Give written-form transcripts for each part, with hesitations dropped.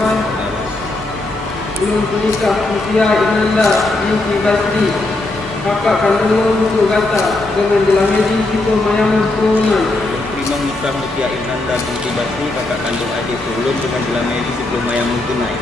Mustafa, belum menikah Mutia Inanda binti Basri, kakak kandung Mutu Gata dengan Jelamedi Situ Mayamur Turunan. Imam Nikah Mutia Inanda binti Basri, kakak kandung adik Turun dengan Jelamedi Situ Mayamur Tunai.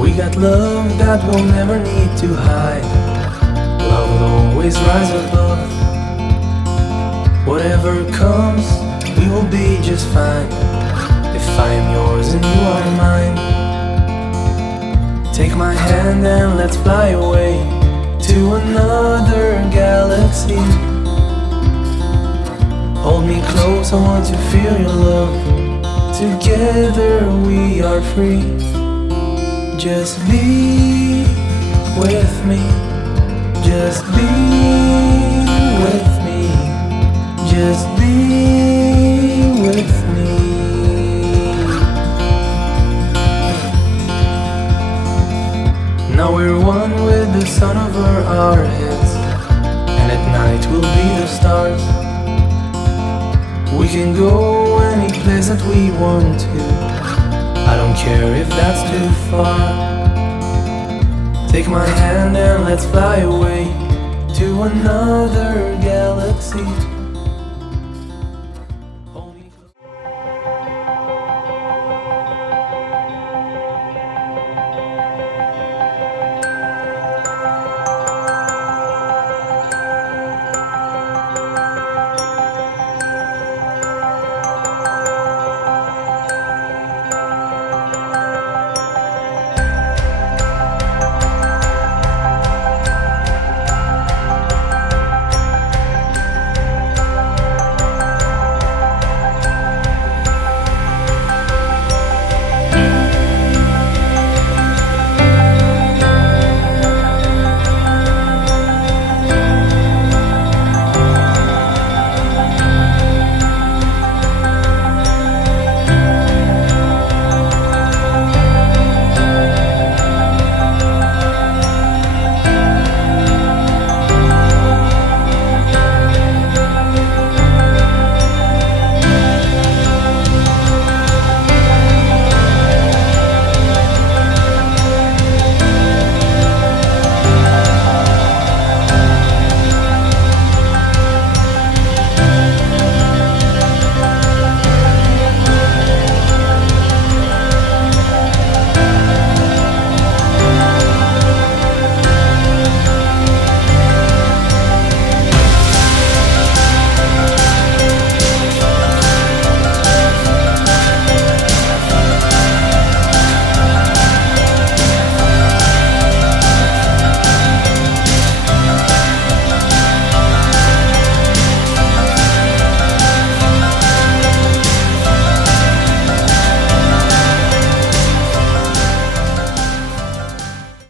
We got love that we'll never need to hide. Love will always rise above. Whatever comes, we will be just fine. If I am yours and you are mine, take my hand and let's fly away to another galaxy. Hold me close, I want to feel your love. Together we are free. Just be with me, just be with me, just be with me. Now we're one with the sun over our heads, and at night we'll be the stars. We can go any place that we want to, I don't care if that's too far. Take my hand and let's fly away to another galaxy.